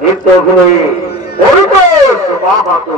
নিত্য অভিনয়ী পরিতোষ মাহাতো।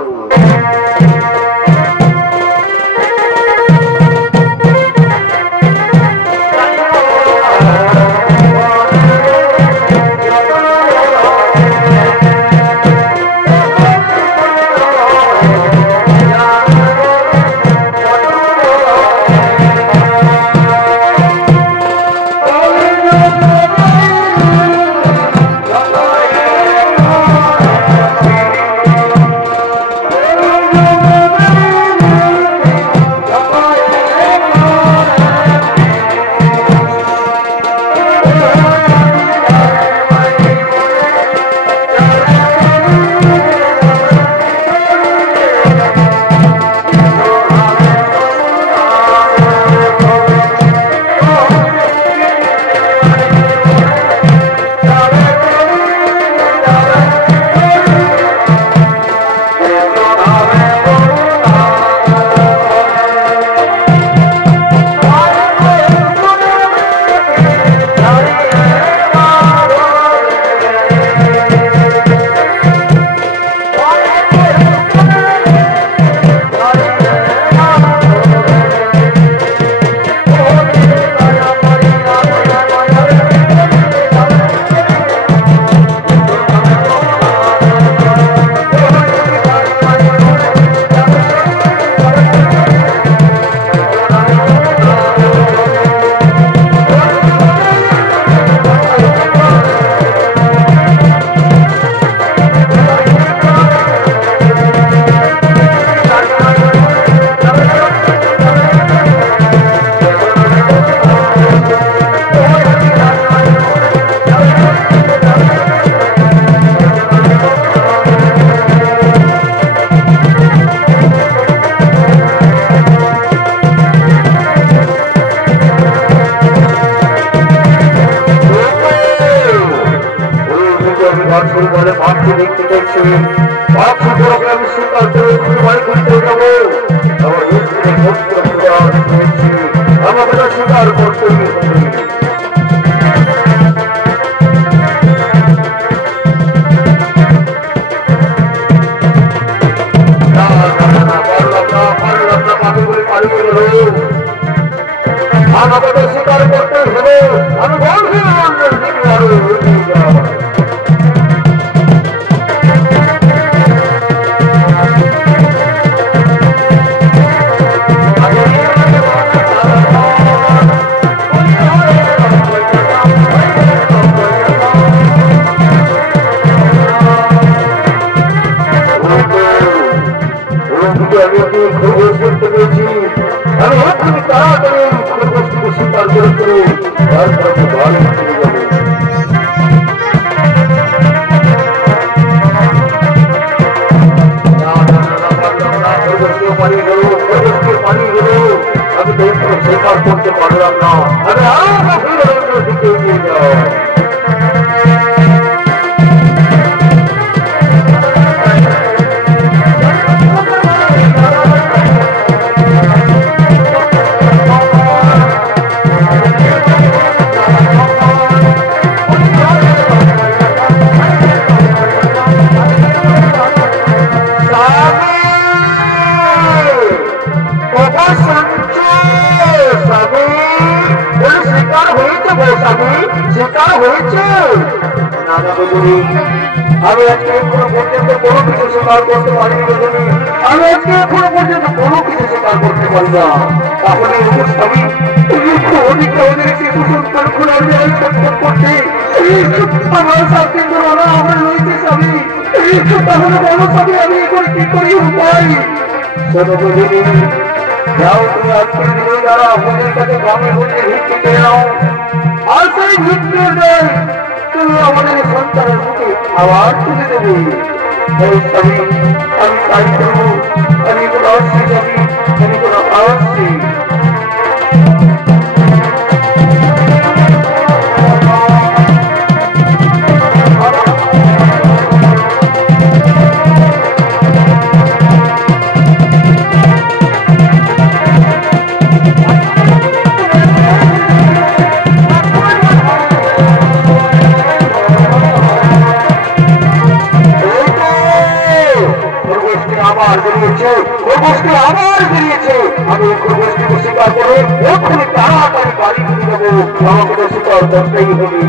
আবার বেরিয়েছে, খরগোশটি আবার বেরিয়েছে। আমি খরগোশটিকে শিকার করে ওখানে তাড়াতাড়ি বাড়ি ফিরে যাবো। আমাকে তো শিকার করতেই হবে।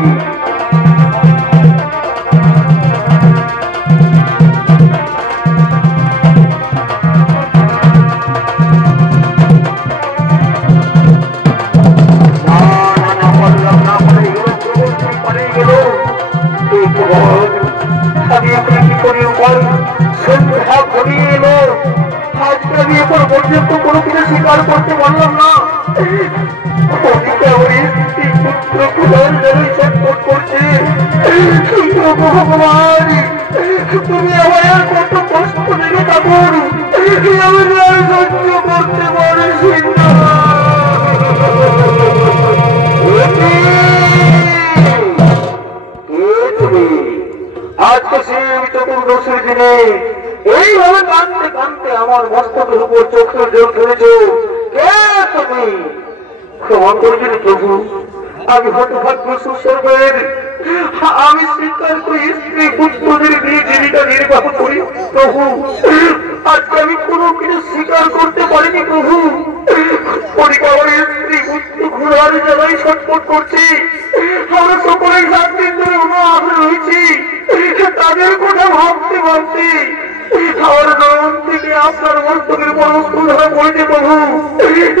আমি এখন কি করি উপায়? সন্ধ্যা ঘনিয়ে এলো, আজকে আমি এখন পর্যন্ত কোনো কিছু স্বীকার করতে পারলাম না। ওদিকে আমার স্ত্রী পুত্র কোথায় যেন ছটফট করছে। কিন্তু ভগবান, তুমি আমার আর কত কষ্ট দিলে ঠাকুর, আমি আর সহ্য করতে পারছি না। আজকে সেই চতুর্দশীর দিনে এইভাবে কাঁদতে কাঁদতে আমার মস্তকের উপর চোখের জল ফেলেছ। কে তুমি? ক্ষমা করবেন প্রভু, আমি হতভাগ্য সুসর্বের। আমি স্বীকার করি স্ত্রী পুত্রদের নিয়ে জীবিকা নির্বাহ করি প্রভু। আজকে আমি কোনো কিছু স্বীকার করতে পারিনি প্রভু। পরিবারের স্ত্রী পুত্র ঘোড়ার জায়গায় ছটফট করছি। আমরা সকলেই 7 দিন ধরে অনাথ রয়েছি। তাদের কথা ভাবতে ভাবতে আমার নয়ন থেকে আপনার মস্তকের পরস্ত ধরা পড়েছে প্রভু।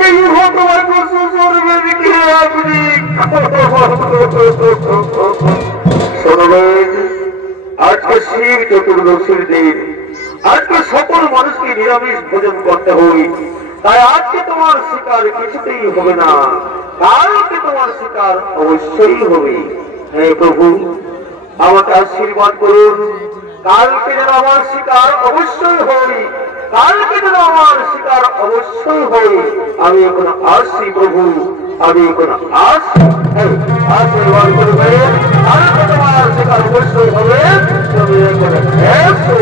এই হতভাগ্য সুসর্বেরকে আপনি শুনবেন। আজকে শিব চতুর্দশীর দিন, আজকে সকল মানুষকে নিরামিষ ভোজন করতে হয়। তাই আজকে তোমার শিকার কিছুতেই হবে না, কালকে তোমার শিকার অবশ্যই হবে। হে প্রভু, আমাকে আশীর্বাদ করুন, কালকে যেন আমার শিকার অবশ্যই হয়, কালকে যেন আমার শিকার অবশ্যই হয়। আমি এখন আসছি প্রভু, আমি এখন আসছি। আশীর্বাদ করবে, কালকে তোমার শিকার অবশ্যই হবে। তুমি এখন এসো।